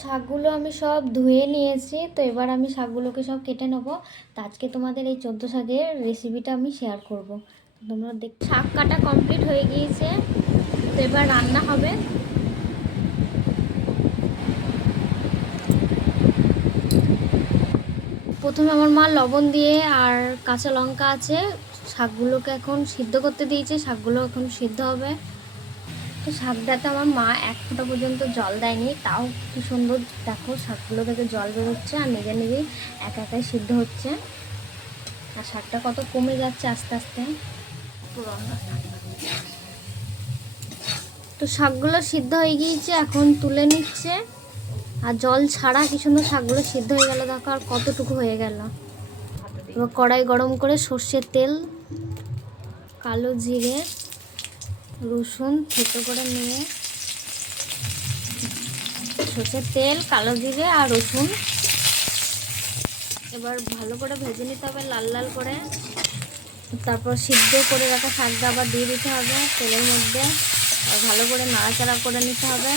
শাকগুলো আমি সব ধুয়ে নিয়েছি, তো এবার আমি শাকগুলোকে সব কেটে নেব। আজকে তোমাদের এই চোদ্দ শাকের রেসিপিটা আমি শেয়ার করব। তোমরা দেখ, শাক কাটা কমপ্লিট হয়ে গিয়েছে। তো এবার রান্না হবে। প্রথমে আমার মা লবণ দিয়ে আর কাঁচা লঙ্কা আছে, শাকগুলোকে এখন সিদ্ধ করতে দিয়েছে, শাকগুলো এখন সিদ্ধ হবে। তো শাকটাতে আমার মা এক ফোঁটা পর্যন্ত জল দেয়নি। তাও কি সুন্দর, দেখো শাকগুলো থেকে জল বেরোচ্ছে আর নিজে নিজেই একা একাই সিদ্ধ হচ্ছে। আর শাকটা কত কমে যাচ্ছে আস্তে আস্তে। তো শাকগুলো সিদ্ধ হয়ে গিয়েছে, এখন তুলে নিচ্ছে। আর জল ছাড়া কি সুন্দর শাকগুলো সিদ্ধ হয়ে গেল, দেখো আর কতটুকু হয়ে গেল। এবার কড়াই গরম করে সর্ষের তেল, কালো জিরে রসুন থেতো করে নিয়ে সর্ষের তেল, কালো জিরে আর রসুন। এবার ভালো করে ভেজে নিতে হবে লাল লাল করে। তারপর সিদ্ধ করে রাখা শাকটা আবার দিয়ে দিতে হবে তেলের মধ্যে। আর ভালো করে নাড়াচাড়া করে নিতে হবে।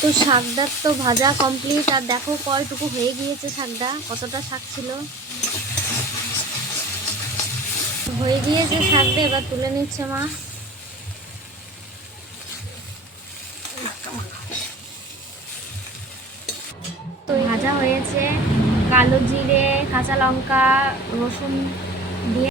তো শাকটা তো ভাজা কমপ্লিট আর দেখো কয়টুকু হয়ে গিয়েছে শাকটা, কতটা শাক ছিল। হয়ে গিয়েছে থাকবে এবার তুলে নিচ্ছে মা। তো ভাজা হয়েছে, কালো জিরে, কাঁচা লঙ্কা, রসুন দিয়ে